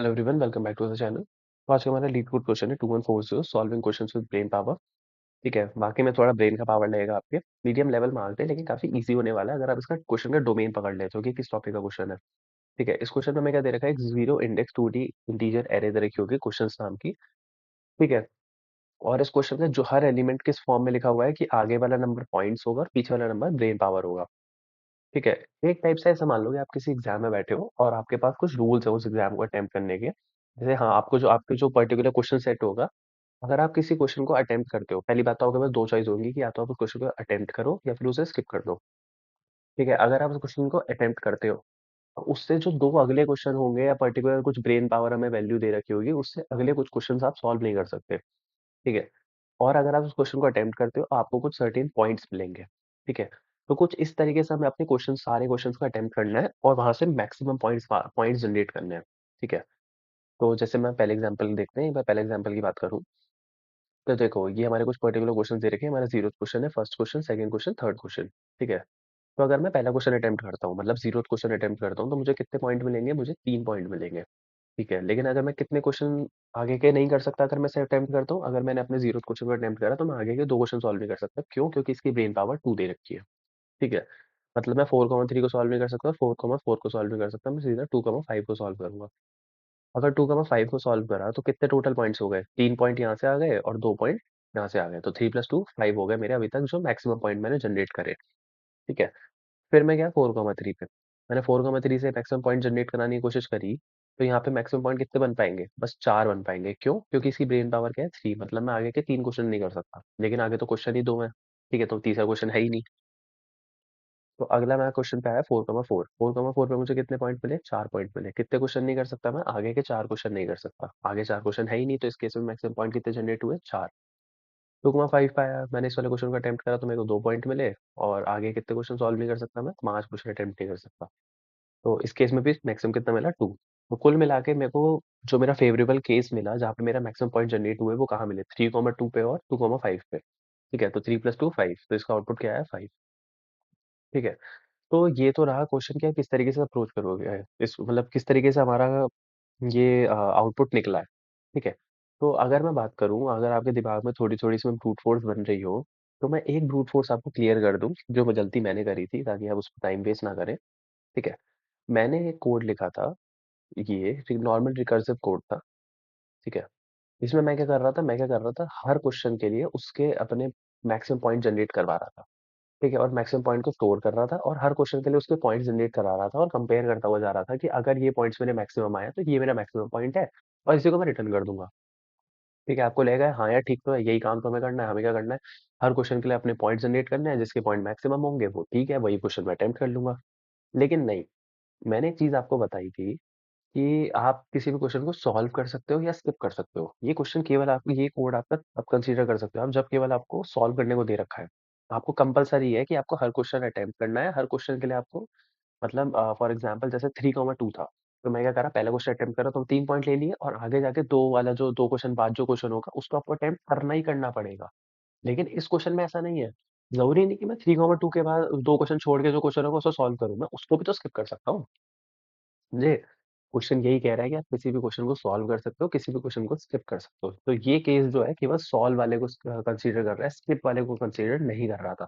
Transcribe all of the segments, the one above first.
Hello everyone, welcome back to the channel. तो आज का हमारा लीड कोड क्वेश्चन है 2140 solving questions with brain power. ठीक है, बाकी में थोड़ा ब्रेन का पावर लगेगा आपके। मीडियम लेवल मांगते हैं लेकिन काफी इजी होने वाला है अगर आप इसका क्वेश्चन का डोमेन पकड़ लेते हो कि किस टॉपिक का क्वेश्चन है। ठीक है, इस क्वेश्चन में हमें क्या दे रखा है, एक zero index 2D integer array दे रखी होगी क्वेश्चन नाम की। ठीक है, और इस क्वेश्चन में जो हर एलिमेंट किस फॉर्म में लिखा हुआ है कि आगे वाला नंबर पॉइंट्स होगा और पीछे वाला नंबर ब्रेन पावर होगा। ठीक है, एक टाइप से ऐसा मान लो कि आप किसी एग्जाम में बैठे हो और आपके पास कुछ रूल्स है उस एग्जाम को अटेम्प्ट करने के। जैसे हाँ, आपके जो पर्टिकुलर क्वेश्चन सेट होगा। अगर आप किसी क्वेश्चन को अटेम्प्ट करते हो, पहली बात तो आपके पास दो चॉइस होंगी कि या तो आप उस क्वेश्चन को अटेम्प्ट करो या फिर उसे स्किप कर दो। ठीक है, अगर आप उस क्वेश्चन को अटेम्प्ट करते हो तो उससे जो दो अगले क्वेश्चन होंगे या पर्टिकुलर कुछ ब्रेन पावर हमें वैल्यू दे रखी होगी, उससे अगले कुछ क्वेश्चन आप सॉल्व नहीं कर सकते। ठीक है, और अगर आप उस क्वेश्चन को अटेम्प्ट करते हो आपको कुछ सर्टेन पॉइंट्स मिलेंगे। ठीक है, तो कुछ इस तरीके से हमें अपने क्वेश्चन सारे क्वेश्चंस को अटेम्प्ट करना है और वहां से मैक्सिमम पॉइंट्स जनरेट करने हैं। ठीक है, तो जैसे मैं पहले एग्जांपल देखते हैं, मैं पहले एग्जांपल की बात करूं तो देखो ये हमारे कुछ पर्टिकुलर क्वेश्चन दे रखे हैं। हमारा जीरो क्वेश्चन है, first question, second question, third question. ठीक है, तो अगर मैं पहला क्वेश्चन अटेम्प्ट करता हूँ, मतलब जीरो क्वेश्चन अटेम्प्ट करता हूँ, तो मुझे कितने पॉइंट मिलेंगे? मुझे 3 पॉइंट मिलेंगे। ठीक है, लेकिन अगर मैं कितने क्वेश्चन आगे के नहीं कर सकता अगर मैं इसे अटेम्प्ट करता हूँ, अगर मैंने अपने जीरो क्वेश्चन को अटेम्प्ट करा तो मैं आगे के दो क्वेश्चन सॉल्व नहीं कर सकता। क्यों? क्योंकि इसकी ब्रेन पावर 2 दे रखी है। ठीक है, मतलब मैं 4,3 को सॉल्व नहीं कर सकता, 4,4 को सॉल्व नहीं कर सकता, मैं सीधा 2,5 को सॉल्व करूंगा। अगर 2,5 को सॉल्व करा तो कितने टोटल पॉइंट्स हो गए? 3 पॉइंट यहाँ से आ गए और 2 पॉइंट यहाँ से आ गए, तो 3 + 2 5 हो गए मेरे अभी तक जो मैक्सिमम पॉइंट मैंने जनरेट करे। ठीक है, फिर मैं गया 4,3 पे। मैंने 4,3 से मैक्सिमम पॉइंट जनरेट कराने की कोशिश करी, तो यहाँ पे मैक्सिमम पॉइंट कितने बन पाएंगे? बस 4 बन पाएंगे। क्यों? क्योंकि इसकी ब्रेन पावर क्या है? 3, मतलब मैं आगे के 3 क्वेश्चन नहीं कर सकता, लेकिन आगे तो क्वेश्चन ही दो है। ठीक है, तो तीसरा क्वेश्चन है ही नहीं। तो अगला मेरा क्वेश्चन पे आया 4,4। 4,4 पे मुझे कितने पॉइंट मिले? 4 पॉइंट मिले। कितने क्वेश्चन नहीं कर सकता मैं? आगे के 4 क्वेश्चन नहीं कर सकता। आगे 4 क्वेश्चन है ही नहीं, तो इस केस में मैक्सिमम पॉइंट कितने जनरेट हुए? 4। 2,5 पे आया, मैंने इस वाले क्वेश्चन को अटेम्प्ट करा तो मेरे को 2 पॉइंट मिले। और आगे कितने क्वेश्चन सॉल्व नहीं कर सकता मैं? 5 क्वेश्चन अटेम्प्ट नहीं कर सकता। तो इस केस में भी मैक्सिमम कितना मिला? 2। तो कुल मिला के मेरे को जो मेरा फेवरेबल केस मिला जहाँ पे मेरा मैक्सिमम पॉइंट जनरेट हुए वो कहाँ मिले? 3,2 पे और 2,5 पे। ठीक है, तो 3 + 2 5, तो इसका आउटपुट क्या है? 5। ठीक है, तो ये तो रहा क्वेश्चन कि आप किस तरीके से अप्रोच करोगे, इस मतलब किस तरीके से हमारा ये आउटपुट निकला है। ठीक है, तो अगर मैं बात करूँ, अगर आपके दिमाग में थोड़ी-थोड़ी इसमें ब्रूट फोर्स बन रही हो, तो मैं एक ब्रूट फोर्स आपको क्लियर कर दूँ, जो मैं गलती मैंने करी थी ताकि आप उसमें टाइम वेस्ट ना करें। ठीक है, मैंने एक कोड लिखा था, ये नॉर्मल रिकर्सिव कोड था। ठीक है, इसमें मैं क्या कर रहा था, हर क्वेश्चन के लिए उसके अपने मैक्सिमम पॉइंट जनरेट करवा रहा था। ठीक है, और मैक्सिमम पॉइंट को स्टोर कर रहा था और हर क्वेश्चन के लिए उसके पॉइंट जनरेट करा रहा था और कंपेयर करता हुआ जा रहा था कि अगर ये पॉइंट्स मेरे मैक्सिमम आया तो ये मेरा मैक्सिमम पॉइंट है और इसी को मैं रिटर्न कर दूंगा। ठीक है, आपको लगेगा हाँ यार ठीक तो है, यही काम तो हमें करना है। हमें क्या करना है? हर क्वेश्चन के लिए अपने पॉइंट जनरेट करने हैं, जिसके पॉइंट मैक्सिमम होंगे वो ठीक है, वही क्वेश्चन मैं अटेम्प्ट कर लूंगा। लेकिन नहीं, मैंने एक चीज आपको बताई थी कि आप किसी भी क्वेश्चन को सॉल्व कर सकते हो या स्किप कर सकते हो। ये क्वेश्चन केवल आपको, ये कोड आपका आप कंसीडर कर सकते हो आप जब केवल आपको सॉल्व करने को दे रखा है। आपको कंपलसरी है कि आपको हर क्वेश्चन अटेम्प्ट करना है, हर क्वेश्चन के लिए आपको, मतलब फॉर एग्जांपल जैसे 3,2 था, तो मैं क्या करा, पहला क्वेश्चन अटेम्प्ट करा तो 3 पॉइंट ले लिए और आगे जाके दो वाला जो दो क्वेश्चन बाद जो क्वेश्चन होगा उसको आपको अटेम्प्ट करना ही करना पड़ेगा। लेकिन इस क्वेश्चन में ऐसा नहीं है। जरूरी नहीं कि मैं 3,2 के बाद दो क्वेश्चन छोड़ के जो क्वेश्चन होगा उसको सॉल्व करूँ, मैं उसको भी तो स्किप कर सकता हूँ। समझे? क्वेश्चन यही कह रहा है कि आप किसी भी क्वेश्चन को सॉल्व कर सकते हो, किसी भी क्वेश्चन को स्किप कर सकते हो। तो ये केस जो है केवल सॉल्व वाले को कंसीडर कर रहा है, स्किप वाले को कंसीडर नहीं कर रहा था।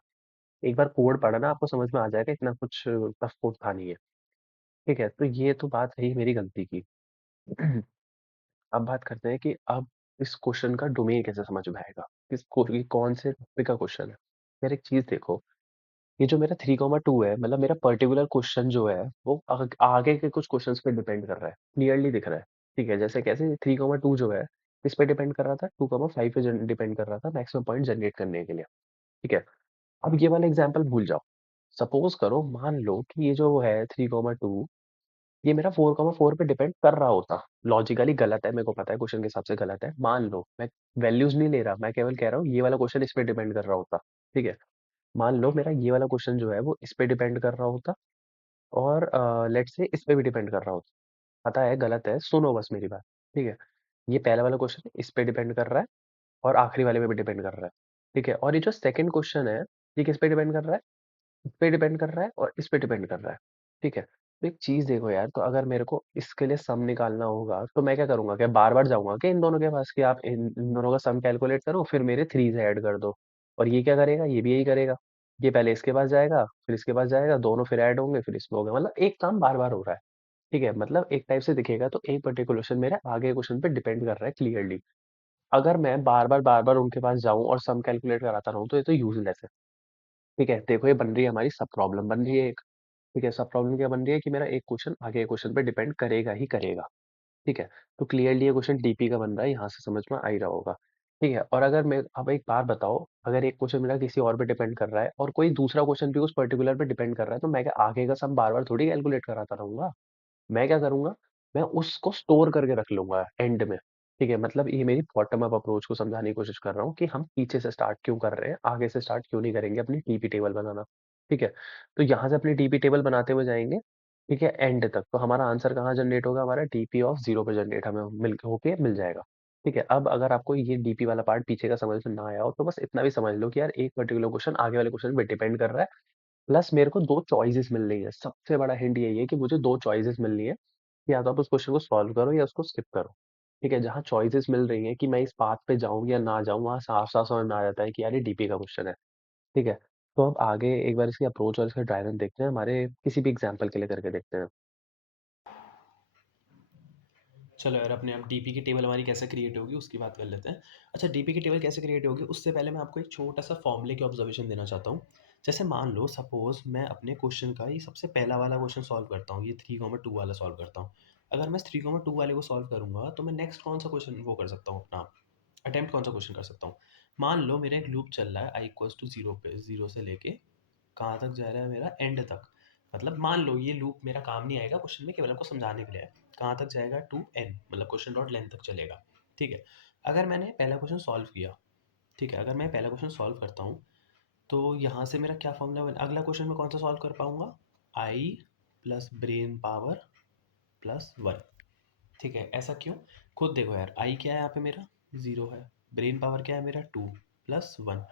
एक बार कोड पढ़ा ना आपको समझ में आ जाएगा, इतना कुछ टफ कोड था नहीं है। ठीक है, तो ये तो बात रही मेरी गलती की। अब बात करते हैं कि अब इस क्वेश्चन का डोमेन कैसे समझ में आएगा, ये कौन से टॉपिक का क्वेश्चन है। फिर एक चीज देखो, ये जो मेरा 3,2 है, मतलब मेरा पर्टिकुलर क्वेश्चन जो है वो आगे के कुछ क्वेश्चंस पे डिपेंड कर रहा है, क्लियरली दिख रहा है। ठीक है, जैसे कैसे 3,2 जो है किस पे डिपेंड कर रहा था? 2,5 पे डिपेंड कर रहा था मैक्सिमम पॉइंट जनरेट करने के लिए। ठीक है, अब ये वाला एग्जाम्पल भूल जाओ। सपोज करो, मान लो कि ये जो है 3,2 ये मेरा 4,4 पे डिपेंड कर रहा होता। लॉजिकली गलत है, मेरे को पता है क्वेश्चन के हिसाब से गलत है, मान लो मैं वैल्यूज नहीं ले रहा, मैं केवल कह रहा हूँ ये वाला क्वेश्चन इस पे डिपेंड कर रहा होता। ठीक है, मान लो मेरा ये वाला क्वेश्चन जो है वो इस पे डिपेंड कर रहा होता और लेट्स से इस पे भी डिपेंड कर रहा होता। पता है गलत है, सुनो बस मेरी बात। ठीक है, ये पहला वाला क्वेश्चन इस पे डिपेंड कर रहा है और आखिरी वाले पे भी डिपेंड कर रहा है। ठीक है, और ये जो सेकंड क्वेश्चन है ये किस पे डिपेंड कर रहा है? इस पे डिपेंड कर रहा है और इस पे डिपेंड कर रहा है। ठीक है, तो एक चीज़ देखो यार, तो अगर मेरे को इसके लिए सम निकालना होगा, तो मैं क्या करूँगा? क्या बार-बार जाऊँगा क्या इन दोनों के पास कि आप इन दोनों का सम कैलकुलेट करो, फिर मेरे 3 से ऐड कर दो। और ये क्या करेगा? ये भी यही करेगा। ये पहले इसके पास जाएगा, फिर इसके पास जाएगा, दोनों फिर ऐड होंगे, फिर इसमें होगा। मतलब एक काम बार-बार हो रहा है। ठीक है? मतलब एक टाइप से दिखेगा तो एक पर्टिकुलर क्वेश्चन मेरे आगे के क्वेश्चन पे डिपेंड कर रहा है क्लियरली। अगर मैं बार-बार उनके पास जाऊँ और सम कैलकुलेट कराता रहूँ, तो ये तो यूज़लेस है। ठीक है? देखो ये बन रही है हमारी सब प्रॉब्लम बन रही है एक। ठीक है? सब प्रॉब्लम क्या बन रही है कि मेरा एक क्वेश्चन आगे के क्वेश्चन पे डिपेंड करेगा ही करेगा। ठीक है? तो क्लियरली ये क्वेश्चन डीपी का बन रहा है, यहाँ से समझ में आ ही रहा होगा। ठीक है? और अगर मैं अब एक बात बताओ, अगर एक क्वेश्चन मेरा किसी और पे डिपेंड कर रहा है और कोई दूसरा क्वेश्चन भी उस पर्टिकुलर पे डिपेंड कर रहा है, तो मैं क्या आगे का सम बार-बार थोड़ी कैलकुलेट कराता रहूँगा? मैं क्या करूँगा, मैं उसको स्टोर करके रख लूँगा एंड में। ठीक है? मतलब ये मेरी बॉटम अप अप्रोच को समझाने की कोशिश कर रहा हूँ कि हम पीछे से स्टार्ट क्यों कर रहे हैं, आगे से स्टार्ट क्यों नहीं करेंगे अपनी टीपी टेबल बनाना। ठीक है? तो यहाँ से अपनी टीपी टेबल बनाते हुए जाएँगे, ठीक है, एंड तक। तो हमारा आंसर कहाँ जनरेट होगा? हमारा डीपी ऑफ 0 पे जनरेट हमें मिल जाएगा। ठीक है? अब अगर आपको ये डीपी वाला पार्ट पीछे का समझ में ना आया हो, तो बस इतना भी समझ लो कि यार एक पर्टिकुलर क्वेश्चन आगे वाले क्वेश्चन पे डिपेंड कर रहा है, प्लस मेरे को 2 चॉइसेस मिल रही है। सबसे बड़ा हिंट यही है कि मुझे 2 चॉइसेस मिल रही है, कि या तो आप उस क्वेश्चन को सॉल्व करो या उसको स्किप करो। ठीक है? जहाँ चॉइसेस मिल रही हैं कि मैं इस पाथ पे जाऊँ या ना जाऊँ, वहाँ साफ-साफ समझ में आ जाता है कि यार ये डीपी का क्वेश्चन है। ठीक है? तो अब आगे एक बार इसकी अप्रोच और इसका ड्राई रन देखते हैं, हमारे किसी भी एग्ज़ाम्पल के लिए करके देखते हैं। चलो यार, अपने आप डीपी की टेबल हमारी कैसे क्रिएट होगी उसकी बात कर लेते हैं। अच्छा, डीपी की टेबल कैसे क्रिएट होगी उससे पहले मैं आपको एक छोटा सा फॉर्मूले की ऑब्जर्वेशन देना चाहता हूँ। जैसे मान लो सपोज मैं अपने क्वेश्चन का ये सबसे पहला वाला क्वेश्चन सॉल्व करता हूँ, ये 3,2 वाला सॉल्व करता हूँ। अगर मैं 3,2 वाले को सॉल्व करूंगा तो मैं नेक्स्ट कौन सा क्वेश्चन वो कर सकता हूँ, अपना अटेम्प्ट कौन सा क्वेश्चन कर सकता हूँ। मान लो मेरा एक लूप चल रहा है आई इक्वल्स टू जीरो पे, जीरो से लेके कहाँ तक जा रहा है मेरा एंड तक। मतलब मान लो ये लूप मेरा काम नहीं आएगा क्वेश्चन में, केवल आपको समझाने के लिए है। कहाँ तक जाएगा? टू एन, मतलब क्वेश्चन डॉट लेंथ तक चलेगा। ठीक है? अगर मैंने पहला क्वेश्चन सॉल्व किया, ठीक है, अगर मैं पहला क्वेश्चन सॉल्व करता हूँ तो यहाँ से मेरा क्या फॉर्मूला बन, अगला क्वेश्चन में कौन सा सॉल्व कर पाऊंगा? I plus brain power plus one. ठीक है? ऐसा क्यों? खुद देखो यार, आई क्या है यहाँ पे मेरा? जीरो है। ब्रेन पावर क्या है मेरा? Two plus one.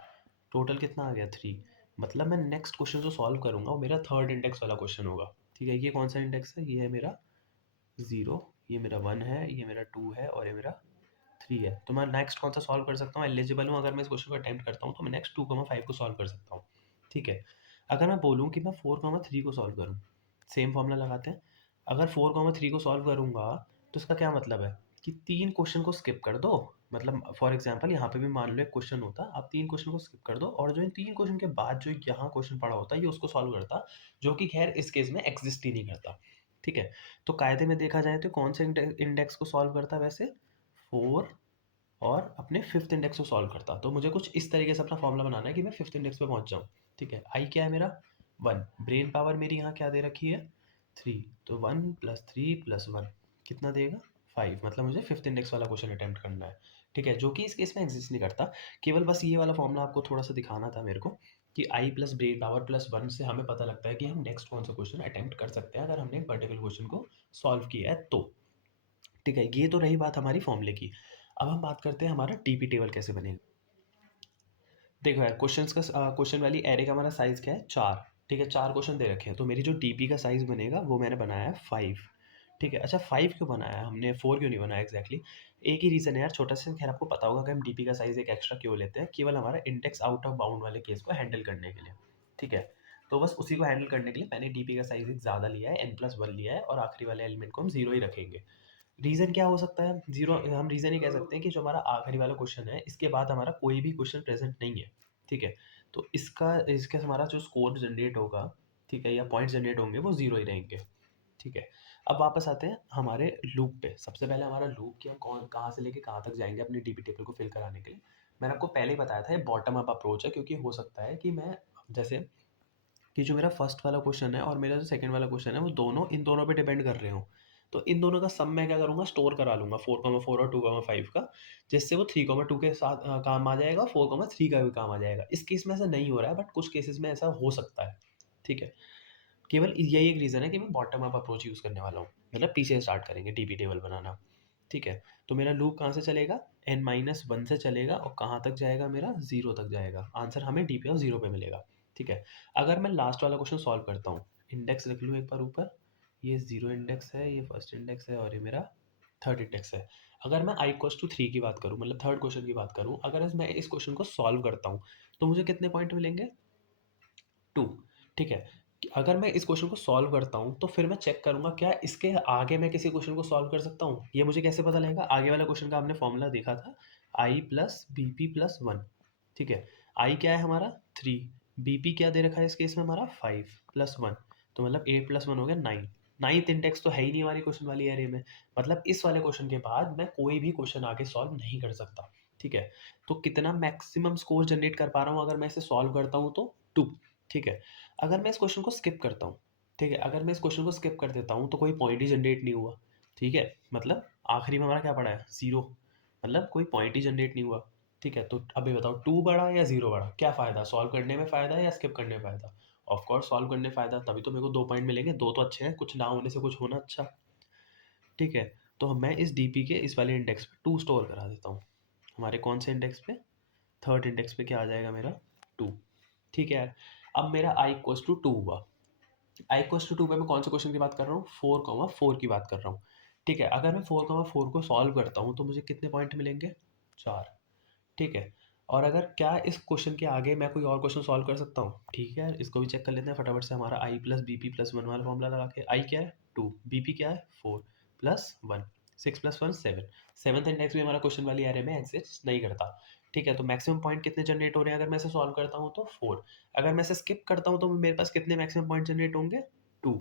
टोटल कितना आ गया? थ्री। मतलब मैं नेक्स्ट क्वेश्चन जो सॉल्व करूंगा वो मेरा थर्ड इंडेक्स वाला क्वेश्चन होगा। ठीक है? ये कौन सा इंडेक्स है? ये है मेरा ज़ीरो, ये मेरा वन है, ये मेरा टू है और ये मेरा थ्री है। तो मैं नेक्स्ट कौन सा सॉल्व कर सकता हूँ? एलिजिबल हूँ अगर मैं इस क्वेश्चन को अटेम्प्ट करता हूँ तो मैं नेक्स्ट 2,5 को सॉल्व कर सकता हूँ। ठीक है? अगर मैं बोलूँ कि मैं 4,3 को सॉल्व करूँ, सेम फॉर्मूला लगाते हैं। अगर 4,3 को सॉल्व करूँगा तो इसका क्या मतलब है कि तीन क्वेश्चन को स्किप कर दो। मतलब फॉर एग्जाम्पल यहाँ पे भी मान लो एक क्वेश्चन होता, आप तीन क्वेश्चन को स्किप कर दो और जो इन तीन क्वेश्चन के बाद जो यहाँ क्वेश्चन पड़ा होता है ये उसको सॉल्व करता, जो कि खैर इस केस में एग्जिस्ट ही नहीं करता। ठीक है? तो कायदे में देखा जाए तो कौन से इंडेक्स को सॉल्व करता है वैसे? फोर और अपने फिफ्थ इंडेक्स को सॉल्व करता। तो मुझे कुछ इस तरीके से अपना फॉर्मूला बनाना है कि मैं फिफ्थ इंडेक्स पे पहुंच जाऊं। ठीक है? आई क्या है मेरा? वन। ब्रेन पावर मेरी यहाँ क्या दे रखी है? थ्री। तो one plus three plus one कितना देगा? फाइव। मतलब मुझे फिफ्थ इंडेक्स वाला क्वेश्चन अटेम्प्ट करना है। ठीक है? जो कि इस केस में एग्जिस्ट नहीं करता। केवल बस ये वाला फॉर्मूला आपको थोड़ा सा दिखाना था मेरे को कि I plus brain power plus one से हमें पता लगता है कि हम नेक्स्ट कौन सा क्वेश्चन अटेम्प्ट कर सकते हैं अगर हमने एक पर्टिकुलर क्वेश्चन को सॉल्व किया है तो। ठीक है? ये तो रही बात हमारी फॉर्मूले की। अब हम बात करते हैं हमारा टीपी टेबल कैसे बनेगा। देखो यार, क्वेश्चन वाली एरे का हमारा साइज क्या है? चार। ठीक है? चार क्वेश्चन दे रखे हैं तो मेरी जो टीपी का साइज बनेगा वो मैंने बनाया है फाइव। ठीक है? अच्छा, फाइव क्यों बनाया है हमने, फोर क्यों नहीं बनाया एग्जैक्टली? एक ही रीज़न है यार, छोटा सा। खैर आपको पता होगा कि हम डीपी का साइज एक एक्स्ट्रा क्यों लेते हैं, केवल हमारा इंडेक्स आउट ऑफ बाउंड वाले केस को हैंडल करने के लिए। ठीक है? तो बस उसी को हैंडल करने के लिए मैंने डीपी का साइज एक ज़्यादा लिया है, एन प्लस वन लिया है और आखिरी वाले एलिमेंट को हम जीरो ही रखेंगे। रीज़न क्या हो सकता है? ज़ीरो हम रीज़न ये कह सकते हैं कि जो हमारा आखिरी वाला क्वेश्चन है, इसके बाद हमारा कोई भी क्वेश्चन प्रेज़ेंट नहीं है। ठीक है? तो इसके हमारा जो स्कोर जनरेट होगा, ठीक है, या पॉइंट्स जनरेट होंगे वो ज़ीरो ही रहेंगे। ठीक है? अब वापस आते हैं हमारे लूप पे। सबसे पहले हमारा लूप कि हम कौन कहाँ से लेके कहाँ तक जाएँगे अपनी डीपी टेबल को फिल कराने के लिए। मैंने आपको पहले ही बताया था ये बॉटम अप अप्रोच है, क्योंकि हो सकता है कि मैं जैसे कि जो मेरा फर्स्ट वाला क्वेश्चन है और मेरा जो सेकंड वाला क्वेश्चन है वो दोनों इन दोनों पे डिपेंड कर रहे हो। तो इन दोनों का सम मैं क्या करूँगा? स्टोर करा लूँगा 4,4 और 2,5 का, जिससे वो 3,2 के साथ काम आ जाएगा, 4,3 का भी काम आ जाएगा। इस केस में ऐसा नहीं हो रहा है बट कुछ केसेस में ऐसा हो सकता है। ठीक है? केवल यही एक रीज़न है कि मैं बॉटम अप अप्रोच यूज़ करने वाला हूँ। मतलब पीछे से स्टार्ट करेंगे टीपी टेबल बनाना। ठीक है? तो मेरा लूप कहाँ से चलेगा? n-1 से चलेगा और कहाँ तक जाएगा मेरा? 0 तक जाएगा। आंसर हमें डीपी ऑफ 0 पे मिलेगा। ठीक है? अगर मैं लास्ट वाला क्वेश्चन सॉल्व करता हूँ, इंडेक्स लिख लूँ एक बार ऊपर, ये ज़ीरो इंडेक्स है, ये फर्स्ट इंडेक्स है और ये मेरा थर्ड इंडेक्स है। अगर मैं आई इक्वल्स टू 3 की बात करूँ, मतलब थर्ड क्वेश्चन की बात करूँ, अगर मैं इस क्वेश्चन को सॉल्व करता हूँ, तो मुझे कितने पॉइंट मिलेंगे? 2। ठीक है। कि अगर मैं इस क्वेश्चन को सॉल्व करता हूँ, तो फिर मैं चेक करूँगा क्या इसके आगे मैं किसी क्वेश्चन को सॉल्व कर सकता हूँ? ये मुझे कैसे पता लगेगा? आगे वाला क्वेश्चन का आपने फॉर्मूला देखा था, आई प्लस बीपी प्लस 1। ठीक है। आई क्या है हमारा? 3। बीपी क्या दे रखा है इस केस में हमारा? 5 प्लस 1। तो मतलब 8 प्लस 1 हो गया 9। नाइन्थ इंडेक्स तो है ही नहीं हमारी क्वेश्चन वाली एरे में। मतलब इस वाले क्वेश्चन के बाद मैं कोई भी क्वेश्चन आगे सॉल्व नहीं कर सकता। ठीक है। तो कितना मैक्सिमम स्कोर जनरेट कर पा रहा हूँ अगर मैं इसे सॉल्व करता हूँ तो? 2। ठीक है। अगर मैं इस क्वेश्चन को स्किप करता हूँ, ठीक है, अगर मैं इस क्वेश्चन को स्किप कर देता हूँ तो कोई पॉइंट ही जनरेट नहीं हुआ। ठीक है। मतलब आखिरी में हमारा क्या पड़ा है? जीरो। मतलब कोई पॉइंट ही जनरेट नहीं हुआ। ठीक है। तो अभी बताओ, टू बड़ा या जीरो बड़ा? क्या फ़ायदा, सॉल्व करने में फ़ायदा है या स्किप करने में फ़ायदा? ऑफ कोर्स सॉल्व करने में फ़ायदा, तभी तो मेरे को 2 पॉइंट मिलेंगे। दो तो अच्छे हैं, कुछ ना होने से कुछ होना अच्छा। ठीक है। तो मैं इस डीपी के इस वाले इंडेक्स पे टू स्टोर करा देता हूँ। हमारे कौन से इंडेक्स पे? थर्ड इंडेक्स पे क्या आ जाएगा मेरा? टू। ठीक है यार। अब मेरा आई इक्वल्स टू टू हुआ। आई इक्वल्स टू टू पे मैं कौन से क्वेश्चन की बात कर रहा हूँ? 4,4 की बात कर रहा हूँ। ठीक है। अगर मैं 4,4 को सॉल्व करता हूँ तो मुझे कितने पॉइंट मिलेंगे? 4। ठीक है। और अगर क्या इस क्वेश्चन के आगे मैं कोई और क्वेश्चन सॉल्व कर सकता हूँ? ठीक है, इसको भी चेक कर लेते हैं फटाफट से। हमारा I plus B P plus one वाला फॉर्मूला लगा के, आई क्या है? 2। बी पी क्या है? 4 प्लस 1। 6 प्लस 1 7। सेवन्थ इंडेक्स भी हमारा क्वेश्चन वाली एरे में एग्जिस्ट नहीं करता। ठीक है। तो मैक्सिमम पॉइंट कितने जनरेट हो रहे हैं अगर मैं इसे सॉल्व करता हूँ? तो 4। अगर मैं इसे स्किप करता हूँ तो मेरे पास कितने मैक्सिमम पॉइंट जनरेट होंगे? 2।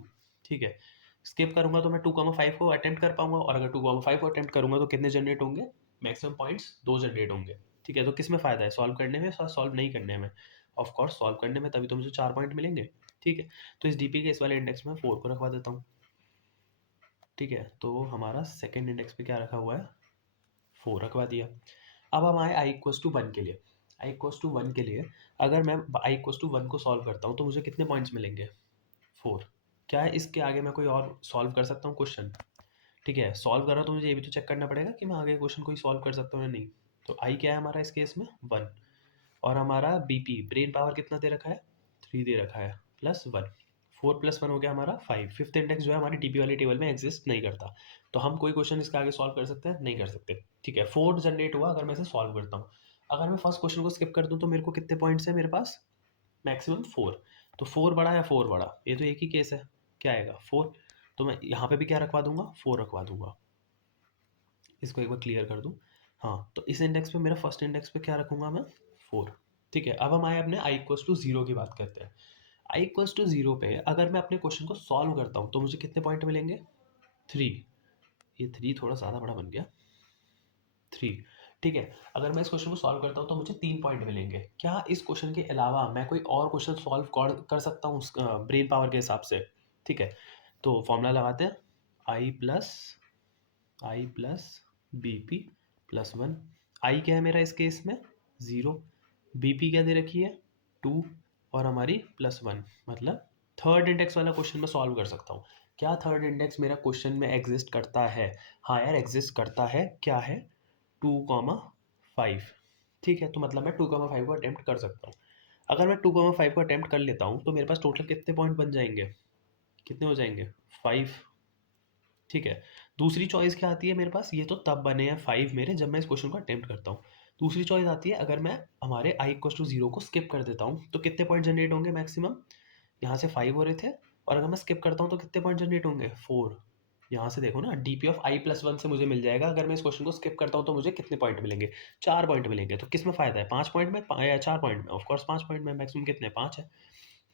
ठीक है। स्किप करूंगा तो मैं 2,5 को अटेम्प्ट कर पाऊंगा, और अगर 2,5 को अटेम्प्ट करूंगा तो कितने जनरेट होंगे? मैक्सिमम पॉइंट्स 2 जनरेट होंगे। ठीक है। तो किस में फ़ायदा है, सॉल्व करने में या सॉल्व नहीं करने में? ऑफ कोर्स सॉल्व करने में, तभी तो मुझे 4 पॉइंट मिलेंगे। ठीक है। तो इस डीपी के इस वाले इंडेक्स में 4 को रखवा देता हूँ। ठीक है। तो हमारा सेकंड इंडेक्स पे क्या रखा हुआ है? 4 रखवा दिया। अब हम आए आई इक्वल्स टू 1 के लिए। आई इक्वल्स टू 1 के लिए अगर मैं आई इक्वल्स टू 1 को सॉल्व करता हूँ तो मुझे कितने पॉइंट्स मिलेंगे? 4। क्या है इसके आगे मैं कोई और सॉल्व कर सकता हूँ क्वेश्चन? ठीक है। सॉल्व कर रहा हूँ तो मुझे ये भी तो चेक करना पड़ेगा कि मैं आगे क्वेश्चन कोई सॉल्व कर सकता हूँ या नहीं। तो आई क्या है हमारा इस केस में? 1। और हमारा बीपी ब्रेन पावर कितना दे रखा है? 3 दे रखा है प्लस 1। 4 प्लस 1 हो गया हमारा 5। फिफ्थ इंडेक्स जो है हमारी डीपी वाली टेबल में एग्जिस्ट नहीं करता। तो हम कोई क्वेश्चन इसके आगे सॉल्व कर सकते हैं? नहीं कर सकते। ठीक है। 4 जनरेट हुआ अगर मैं इसे सॉल्व करता हूँ। अगर मैं फर्स्ट क्वेश्चन को स्किप कर दूँ तो मेरे को कितने पॉइंट्स हैं मेरे पास? मैक्सिमम 4। तो 4 बड़ा या 4 बड़ा? ये तो एक ही केस है। क्या आएगा? 4। तो मैं यहाँ पे भी क्या रखवा दूंगा? 4 रखवा दूंगा। इसको एक बार क्लियर कर दूँ। हाँ, तो इस इंडेक्स पे, मेरा फर्स्ट इंडेक्स पे क्या रखूँगा मैं? 4। ठीक है। अब हम आए अपने आई इक्वल्स टू 0 की बात करते हैं। आई इक्वल्स टू 0 पे अगर मैं अपने क्वेश्चन को सॉल्व करता हूँ तो मुझे कितने पॉइंट मिलेंगे? 3। ये 3 थोड़ा ज़्यादा बड़ा बन गया। 3। ठीक है। अगर मैं इस क्वेश्चन को सॉल्व करता हूँ तो मुझे 3 पॉइंट मिलेंगे। क्या इस क्वेश्चन के अलावा मैं कोई और क्वेश्चन सॉल्व कर सकता हूँ ब्रेन पावर के हिसाब से? ठीक है। तो फॉर्मूला लगाते हैं। आई प्लस बी पी प्लस 1। आई क्या है मेरा इस केस में? 0। बी पी क्या दे रखी है? 2। और हमारी प्लस 1। मतलब थर्ड इंडेक्स वाला क्वेश्चन मैं सॉल्व कर सकता हूँ। क्या थर्ड इंडेक्स मेरा क्वेश्चन में एग्जिस्ट करता है? हाँ यार, एग्जिस्ट करता है। क्या है? 2,5। ठीक है। तो मतलब मैं 2,5 को अटेम्प्ट कर सकता हूँ। अगर मैं 2,5 को अटेम्प्ट कर लेता हूँ तो मेरे पास टोटल कितने पॉइंट बन जाएंगे? कितने हो जाएंगे? 5। ठीक है। दूसरी चॉइस क्या आती है मेरे पास? ये तो तब बने हैं 5 मेरे जब मैं इस क्वेश्चन को अटेम्प्ट करता हूँ। दूसरी चॉइस आती है अगर मैं हमारे आई इक्वल्स टू 0 को स्किप कर देता हूँ तो कितने पॉइंट जनरेट होंगे मैक्सिमम? यहाँ से 5 हो रहे थे, और अगर मैं स्किप करता हूँ तो कितने पॉइंट जनरेट होंगे? 4। यहाँ से देखो ना, डीपी ऑफ आई प्लस 1 से मुझे मिल जाएगा अगर मैं इस क्वेश्चन को स्किप करता हूँ तो मुझे कितने पॉइंट मिलेंगे? 4 पॉइंट मिलेंगे। तो किस में फ़ायदा है? 5 पॉइंट में या 4 पॉइंट में? ऑफकोर्स 5 पॉइंट में। मैक्सिमम कितने? 5 है।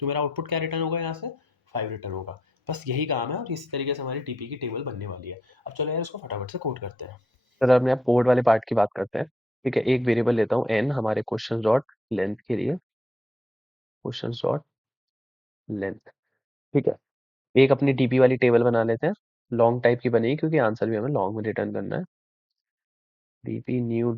तो मेरा आउटपुट क्या रिटर्न होगा यहाँ से? 5 रिटर्न होगा। बस यही काम है, और इसी तरीके से हमारी टीपी की टेबल बनने वाली है। अब चलो यार, इसको फटाफट से कोड करते हैं। सर अपने आप कोड वाले पार्ट की बात करते हैं। ठीक है, एक वेरिएबल लेता हूँ एन हमारे क्वेश्चन डॉट लेंथ के लिए। Question dot length. ठीक है। एक अपनी डीपी वाली टेबल बना लेते हैं। लॉन्ग टाइप की बनेगी क्योंकि आंसर भी हमें लॉन्ग में रिटर्न करना है। DP new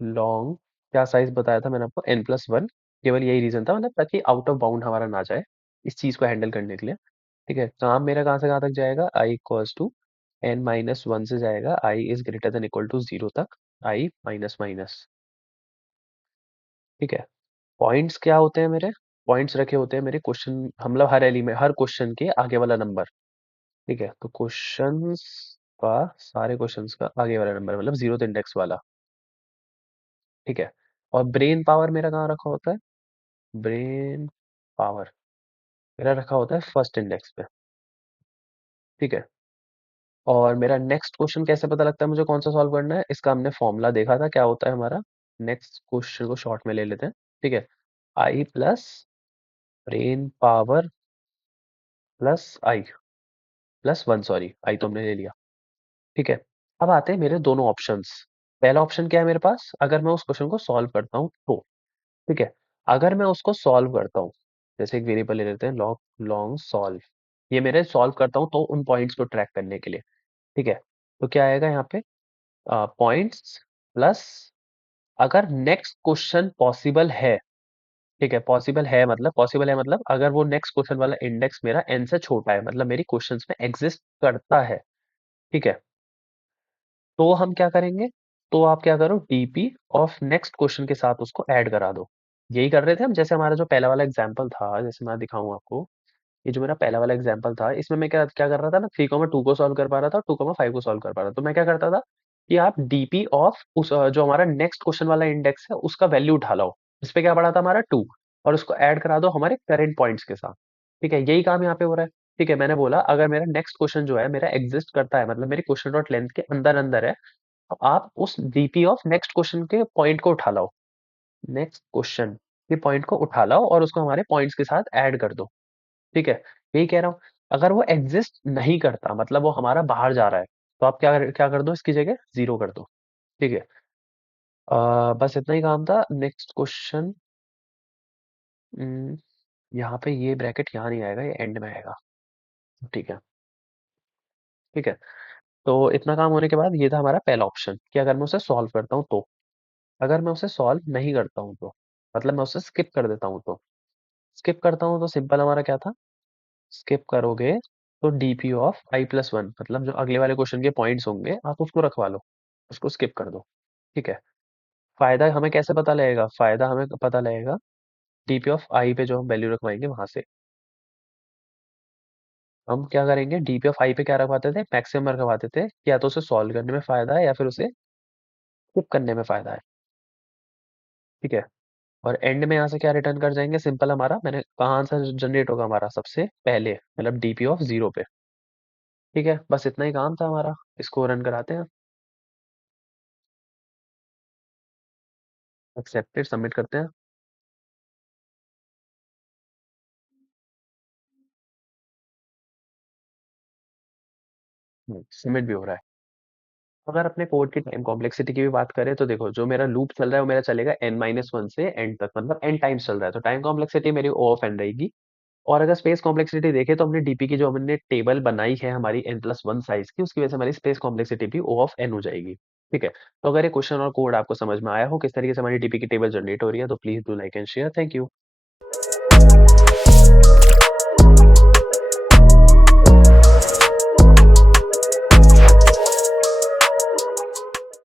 long. क्या साइज बताया था मैंने आपको? n+1। केवल यही रीजन था, मतलब ताकि आउट ऑफ बाउंड हमारा ना जाए, इस चीज को हैंडल करने के लिए। ठीक है। काम मेरा कहाँ से कहाँ तक जाएगा? आई इक्वल्स टू n-1 से जाएगा I is greater than equal to 0 तक। I minus minus. ठीक है। पॉइंट्स क्या होते हैं मेरे? पॉइंट्स रखे होते हैं मेरे क्वेश्चन, मतलब हर एलिमेंट, हर क्वेश्चन के आगे वाला नंबर। ठीक है, तो क्वेश्चंस का, सारे क्वेश्चंस का आगे वाला नंबर मतलब जीरो इंडेक्स वाला। ठीक है, और ब्रेन पावर मेरा कहाँ रखा होता है? ब्रेन पावर मेरा रखा होता है फर्स्ट इंडेक्स पे। ठीक है, और मेरा नेक्स्ट क्वेश्चन कैसे पता लगता है मुझे कौन सा सॉल्व करना है? इसका हमने फॉर्मूला देखा था, क्या होता है हमारा। नेक्स्ट क्वेश्चन को शॉर्ट में ले लेते हैं। ठीक है, I plus brain power plus I plus one, sorry I तो हमने ले लिया। ठीक है, अब आते हैं मेरे दोनों ऑप्शंस। पहला ऑप्शन क्या है मेरे पास, अगर मैं उस क्वेश्चन को सॉल्व करता हूँ तो। ठीक है, अगर मैं उसको सॉल्व करता हूँ, जैसे एक वेरिएबल ले लेते हैं लॉग लॉन्ग सॉल्व, ये मेरे सॉल्व करता हूँ तो उन पॉइंट्स को ट्रैक करने के लिए। ठीक है, तो क्या आएगा यहाँ पे, पॉइंट्स प्लस, अगर नेक्स्ट क्वेश्चन पॉसिबल है। ठीक है, पॉसिबल है मतलब अगर वो नेक्स्ट क्वेश्चन वाला इंडेक्स मेरा n से छोटा है, मतलब मेरी क्वेश्चंस में एग्जिस्ट करता है। ठीक है, तो हम क्या करेंगे, तो आप क्या करो, डीपी ऑफ नेक्स्ट क्वेश्चन के साथ उसको ऐड करा दो। यही कर रहे थे हम, जैसे हमारा जो पहला वाला एग्जाम्पल था, जैसे मैं दिखाऊं आपको। ये जो मेरा पहला वाला एग्जाम्पल था, इसमें मैं क्या क्या कर रहा था ना, 3,2 को सॉल्व कर पा रहा था, 2,5 को सॉल्व कर पा रहा था। तो मैं क्या करता था कि आप डीपी ऑफ उस जो हमारा नेक्स्ट क्वेश्चन वाला इंडेक्स है उसका वैल्यू उठा लाओ। इस पे क्या पड़ा था हमारा 2, और उसको ऐड करा दो हमारे करंट पॉइंट्स के साथ। ठीक है, यही काम यहाँ पे हो रहा है। ठीक है, मैंने बोला अगर मेरा नेक्स्ट क्वेश्चन जो है मेरा एग्जिस्ट करता है, मतलब मेरी क्वेश्चन डॉट लेंथ के अंदर अंदर है, तो आप उस डीपी ऑफ नेक्स्ट क्वेश्चन के पॉइंट को उठा लाओ। नेक्स्ट क्वेश्चन के पॉइंट को उठा लाओ और उसको हमारे पॉइंट्स के साथ ऐड कर दो। ठीक है, यही कह रहा हूँ। अगर वो एग्जिस्ट नहीं करता, मतलब वो हमारा बाहर जा रहा है, तो आप क्या कर दो, इसकी जगह जीरो कर दो। ठीक है, बस इतना ही काम था। नेक्स्ट क्वेश्चन, यहाँ पे ये ब्रैकेट यहाँ नहीं आएगा, ये एंड में आएगा। ठीक है, ठीक है, तो इतना काम होने के बाद ये था हमारा पहला ऑप्शन कि अगर मैं उसे सॉल्व करता हूँ तो। अगर मैं उसे सॉल्व नहीं करता हूँ तो, मतलब मैं उसे स्किप कर देता हूँ तो। स्किप करता हूँ तो सिंपल हमारा क्या था, स्किप करोगे तो DP of I plus one, मतलब जो अगले वाले क्वेश्चन के पॉइंट्स होंगे आप उसको रखवा लो, उसको स्किप कर दो। ठीक है, फायदा हमें कैसे पता लगेगा, फायदा हमें पता लगेगा डीपी ऑफ आई पे जो हम वैल्यू रखवाएंगे वहां से। हम क्या करेंगे, डीपी ऑफ आई पे क्या रखवाते थे, मैक्सिमम रखवाते थे, कि या तो उसे सॉल्व करने में फायदा है या फिर उसे स्किप करने में फायदा है। ठीक है, और एंड में यहाँ से क्या रिटर्न कर जाएंगे, सिंपल हमारा, मैंने कहाँ आंसर जनरेट होगा हमारा सबसे पहले, मतलब डीपी ऑफ जीरो पे। ठीक है, बस इतना ही काम था हमारा, इसको रन कराते हैं। एक्सेप्टेड, सबमिट करते हैं। सबमिट भी हो रहा है। अगर अपने कोड की टाइम कॉम्प्लेक्सिटी की भी बात करें तो देखो, जो मेरा लूप चल रहा है वो मेरा चलेगा n-1 से एंड तक, मतलब n टाइम्स चल रहा है, तो टाइम कॉम्प्लेक्सिटी मेरी ओ ऑफ एन रहेगी। और अगर स्पेस कॉम्प्लेक्सिटी देखें तो हमने डीपी की जो हमने टेबल बनाई है हमारी n+1 साइज की, उसकी वजह से हमारी स्पेस कॉम्प्लेक्सिटी भी ओ ऑफ एन हो जाएगी। ठीक है, तो अगर ये क्वेश्चन और कोड आपको समझ में आया हो किस तरीके से हमारी डीपी की टेबल जनरेट हो रही है, तो please do like and share. Thank you.